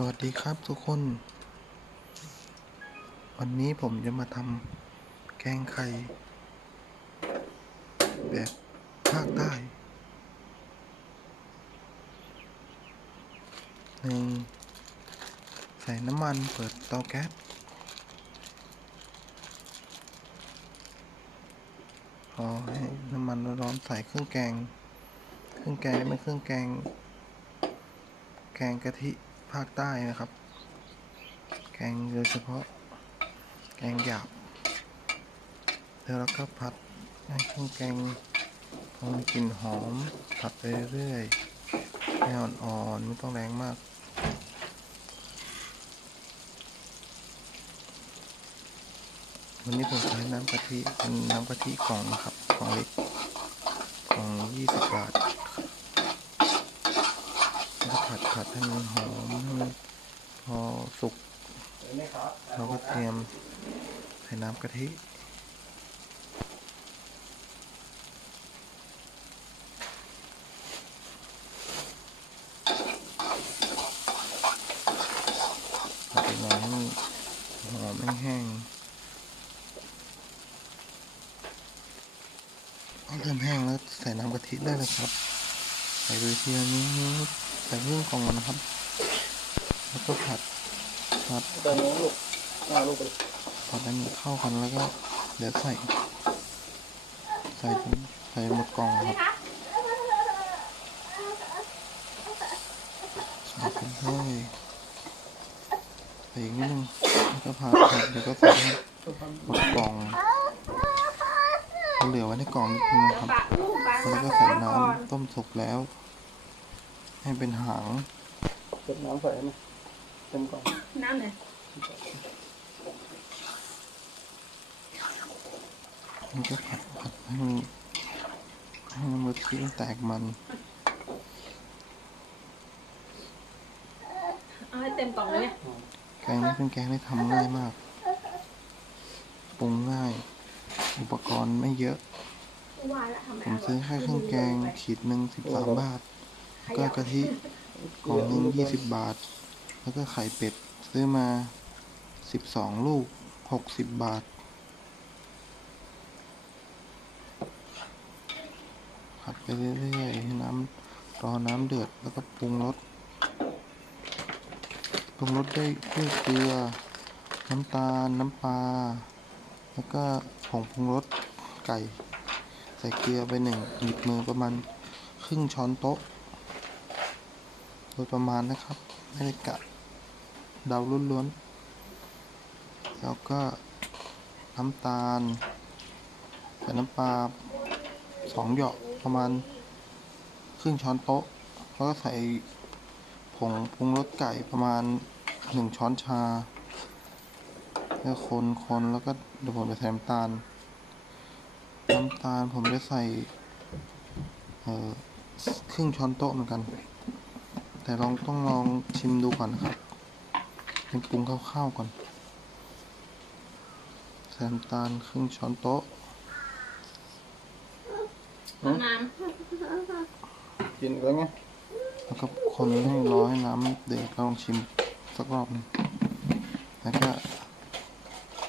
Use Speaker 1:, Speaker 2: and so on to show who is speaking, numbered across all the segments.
Speaker 1: สวัสดีครับทุกคน วันนี้ผมจะมาทำแกงไข่ แบบภาคใต้หนึ่งใส่น้ำมันเปิดเตาแก๊สพอให้น้ำมันร้อนใส่เครื่องแกง เครื่องแกงนี่เป็นเครื่องแกง แกงกะทิ ภาคใต้นะครับ แกงโดยเฉพาะ แกงหยาบแล้วเราก็ผัดให้เครื่องแกงพอมีกลิ่นหอมผัดไปเรื่อยๆให้อ่อนๆไม่ต้องแรงมากวันนี้ผมใช้น้ำกะทิเป็นน้ำกะทิกล่องนะครับกล่องเล็กกล่อง20บาทแล้วก็ผัดผัดให้มันหอม เราก็เตรียมใส่น้ำกะทิผัดหอยให้มันหอมแห้งเริ่มแห้งแล้วใส่น้ำกะทิได้เลยครับใส่ไปทีละนิดใส่เครื่องกล่องนะครับ แล้วก็ผัด ผัด
Speaker 2: ตอนนี้ลูกเอาลูกไป
Speaker 1: ผัดให้มันเข้ากันแล้วก็เดี๋ยวใส่ ใส่จนใส่หมดกล่องครับใส่ไปเลยใส่อีกนิดนึงแล้วก็ผัดผัดเดี๋ยวก็ใส่ให้หมดกล่องเหลือไว้ในกล่องนิดนึงครับแล้วก็ใส่น้ำต้มสุกแล้ว ให้เป็นหาง
Speaker 2: เก็บน้ำใส่ไหม เต็มกล่อง
Speaker 3: น้ำเนี่ย
Speaker 1: มันก็ผัดผัดให้มันให้น้ำมันที่แตกมัน
Speaker 3: เอาให้เต็มกล่องเลยเนี่ย
Speaker 1: แกงนี้เป็นแกงที่ทำง่ายมากปรุงง่าย อุปกรณ์ไม่เยอะ
Speaker 3: ว่าแล้วทำไม
Speaker 1: ผมซื้อแค่เครื่องแกงขีดหนึ่งสิบสามบาท ก็กะทิกล่องหนึ่งยี่สิบบาท แล้วก็ไข่เป็ด ซื้อมาสิบสองลูกหกสิบบาท ผัดไปเรื่อยๆให้น้ำรอน้ำเดือดแล้วก็ปรุงรสปรุงรสได้ด้วยเกลือ น้ำตาล น้ำปลา แล้วก็ผงปรุงรสไก่ ใส่เกลือไปหนึ่งหยิบมือประมาณครึ่งช้อนโต๊ะ โดยประมาณนะครับ ไม่ได้กะเดาล้วนๆ แล้วก็น้ำตาล ใส่น้ำปลาสองหยอกประมาณครึ่งช้อนโต๊ะ แล้วก็ใส่ผงปรุงรสไก่ประมาณหนึ่งช้อนชา แล้วคนคนแล้วก็เดี๋ยวผมจะใส่น้ำตาล น้ำตาลผมจะใส่ครึ่งช้อนโต๊ะเหมือนกัน แต่ลองต้องลองชิมดูก่อนนะครับเป็นปรุงคร่าวๆก่อนใส่น้ำตาลครึ่งช้อนโต๊ะ
Speaker 3: น้
Speaker 2: กินแล้วไง
Speaker 1: แล้วก็คนให้รอให้น้ำเดือดลองชิมสักรอบหนึงแล้วก็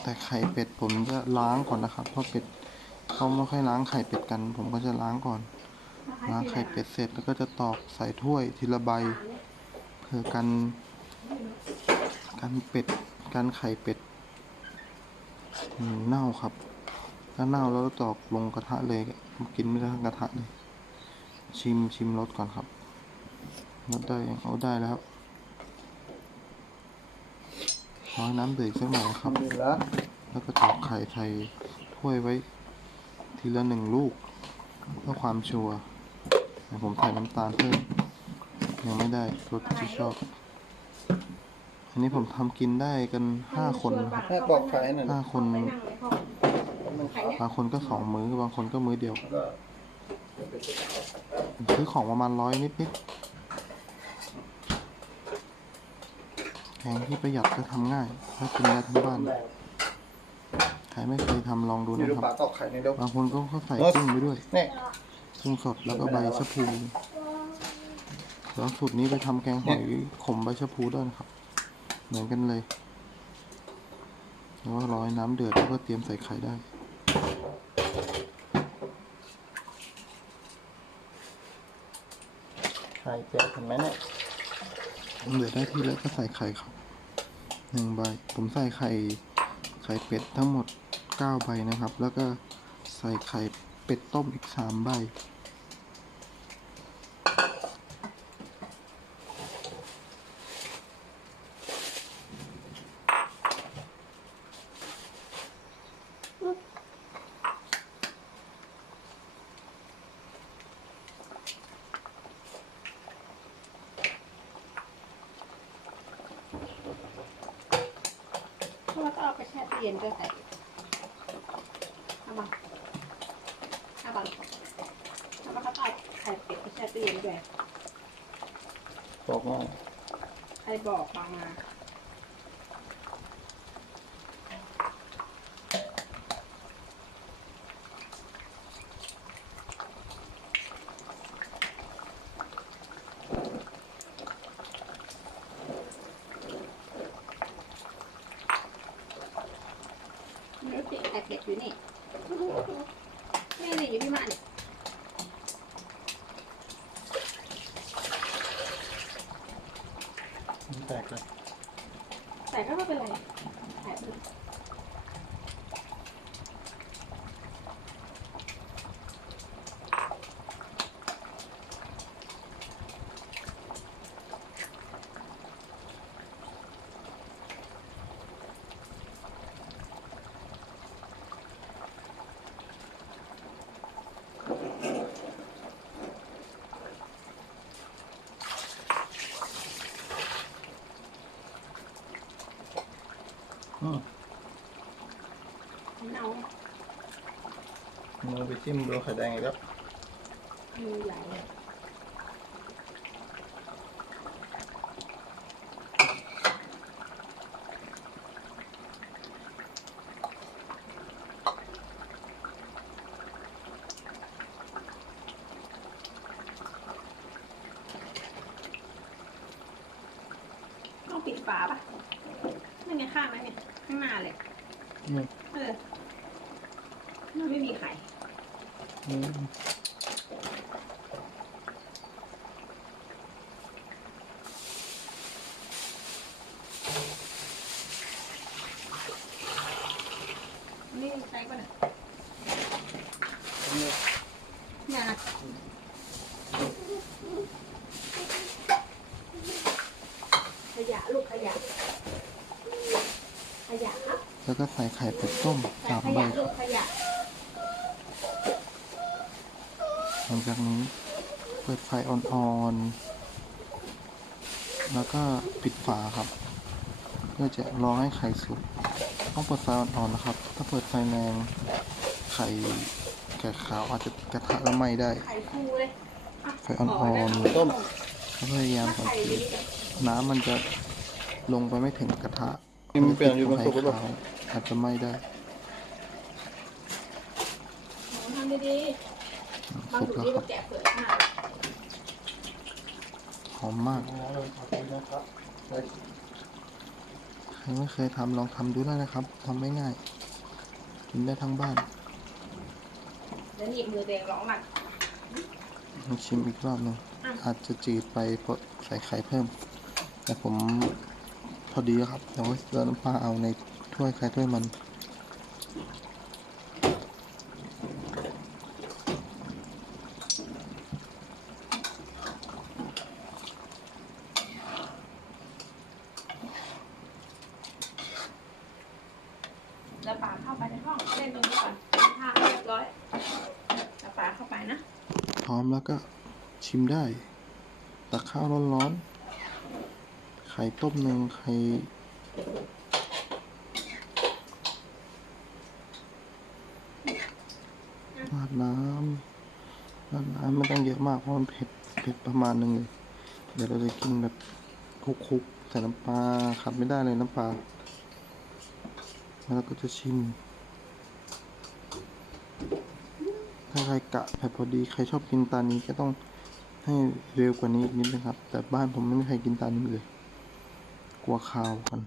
Speaker 1: แต่ไข่เป็ดผมจะล้างก่อนนะครับ เพราะเป็ดเขาไม่ค่อยล้างไข่เป็ดกัน ผมก็จะล้างก่อนำ ล้างไข่เป็ดเสร็จแล้วก็จะตอกใส่ถ้วยทีละใบเพื่อกันกันเป็ดกันไข่เป็ดเน่าครับ ถ้าเน่าแล้วตอกลงกระทะเลยกินไม่ได้ทั้งกระทะเลย ชิมชิมรสก่อนครับรสได้เอาได้แล้วรอให้น้ำเดือดสักหน่อยครับ
Speaker 2: แล้ว
Speaker 1: แล้วก็ตอกไข่ใส่ถ้วยไว้ทีละหนึ่งลูกเพื่อความชัวร์ แต่ผมใส่น้ำตาลเพิ่มยังไม่ได้รสที่ชอบ อันนี้ผมทำกินได้กันห้าคนนะครับ
Speaker 2: แม่บอกใครหน่อย
Speaker 1: ห้า
Speaker 2: นะ
Speaker 1: คน
Speaker 3: ไปนั่งเลยพ่อ
Speaker 2: มันขาว
Speaker 1: บางคนก็สองมื้อบางคนก็มื้อเดียว
Speaker 2: แล้วก็
Speaker 1: ซื้อของประมาณร้อยนิดๆแกงที่ประหยัดก็ทำง่ายถ้ากินได้ทั้งบ้าน
Speaker 2: แรง
Speaker 1: ใครไม่เคยทำลองดู
Speaker 2: นี่
Speaker 1: นะ
Speaker 2: ดู
Speaker 1: ครับ
Speaker 2: ปลาตอกไข่ในเดียว
Speaker 1: บางคนก็เขาใส่กุ้งไปด้วย
Speaker 2: นี่
Speaker 1: กุ้งสดแล้วก็ใบชะพูแล้วสูตรนี้ไปทำแกงหอยขมใบชะพูด้วยนะครับ เหมือนกันเลยแล้วก็รอให้น้ำเดือดแล้วก็เตรียมใส่ไข่ได้
Speaker 2: ไข่แตกเห็นไหมเนี่ย
Speaker 1: เดือดได้ที่แล้วก็ใส่ไข่ครับหนึ่งใบ ผมใส่ไข่ไข่เป็ดทั้งหมดเก้าใบนะครับ แล้วก็ใส่ไข่ เป็ดต้มอีกสามใบ
Speaker 3: แล้วก็เอาไปแช่ตู้เย็นด้วยใส่เอามา เอาบังแล้วก็ใส่ไข่เป็ดไปแช่ตู้เย็นด้วย
Speaker 2: บอกง่าย
Speaker 3: ใครบอกบางมาไม่รู้สิไข่เป็ดอยู่นี่ นี่นี่อยู่ที่มัน
Speaker 2: มันแตกเลย
Speaker 3: แต่ก็ไม่เป็นไร
Speaker 2: มือไปจิ้มโดนไข่แดงอีกแล้ว
Speaker 3: มือใหญ่เลยต้องปิดฝาปะไม่ในข้างนะเนี่ย ข้างหน้าเลย
Speaker 2: อืม
Speaker 3: เออมันไม่มีไข่
Speaker 2: อืม
Speaker 3: นี่ใช่ป่ะเนี่ยเนี่ยนะขยะลูกขยะ ขยะครับ
Speaker 1: แล้วก็ใส่ไข่เป็ดต้ม
Speaker 3: ใส่
Speaker 1: สาม
Speaker 3: ข
Speaker 1: ใบ
Speaker 3: ยะลูกขยะ
Speaker 1: หลั งจากนี้ เปิดไฟอ่อนๆ แล้วก็ปิดฝาครับ เพื่อจะรอให้ไข่สุก ต้องเปิดไฟอ่อนๆนะครับ ถ้าเปิดไฟแรงไข่แก่ขาวอาจจะกระทะแล้วไหม้ได้
Speaker 3: ไข่ฟูเลยะ
Speaker 1: ไฟอ่อนๆ
Speaker 2: ต้ม
Speaker 1: ก็พยายาม
Speaker 3: ถ้า
Speaker 1: สัง
Speaker 3: ไข่
Speaker 1: เก
Speaker 3: ดี
Speaker 1: ตน้ำมันจะลงไปไม่ถึงกระทะ
Speaker 2: มันเปลี่ยนอยู่มัน
Speaker 1: ไข่
Speaker 2: สุกหรือเปล่า
Speaker 1: ขาวอาจจะไหม้ได้
Speaker 3: หนูทำดีๆ บาง
Speaker 1: สุก
Speaker 3: ถุง
Speaker 1: แล้ว
Speaker 3: นี่
Speaker 1: ค
Speaker 3: ก็
Speaker 1: รับ
Speaker 3: แกะเปลือกมาก
Speaker 1: หอมมาก
Speaker 2: เอาเลยขอบคุณนะครับได้
Speaker 1: ใครไม่เคยทำลองทำดูได้นะครับทำไม่ง่ายกินได้ทั้งบ้าน
Speaker 3: แล้วหนีบมือเด็กร้องหนัก
Speaker 1: ลองชิมอีกรอบหนึ่ง
Speaker 3: อะ
Speaker 1: อาจจะจืดไปเพราะใส่ไข่เพิ่ม แต่ผมพอดีแล้วครับเดี๋ยวไว้เติมน้ำปลาเอาในถ้วยใครถ้วยมัน
Speaker 3: แล้วป่าเข้าไปในห้องเล่นตรงนี้ก่อนทาให้เรียบร้อยแล้วป่าเข้าไปนะ
Speaker 1: พร้ อมแล้วก็ชิมได้ ตักข้าวร้อนๆ ไข่ต้มหนึ่งไข่ราดน้ำราดน้ำไม่ต้องเยอะมากเพราะมันเผ็ด เผ็ดประมาณหนึ่งเลย เดี๋ยวเราจะกินแบบคลุกๆใส่น้ำปลาขาดไม่ได้เลยน้ำปลา แล้วเราก็จะชิม ถ้าใครกะแผ่พอดีใครชอบกินตานี้ก็ต้องให้เร็วกว่านี้อีกนิดนึงครับ แต่บ้านผมไม่มีใครกินตานี้เลยกกลัวคาวกัน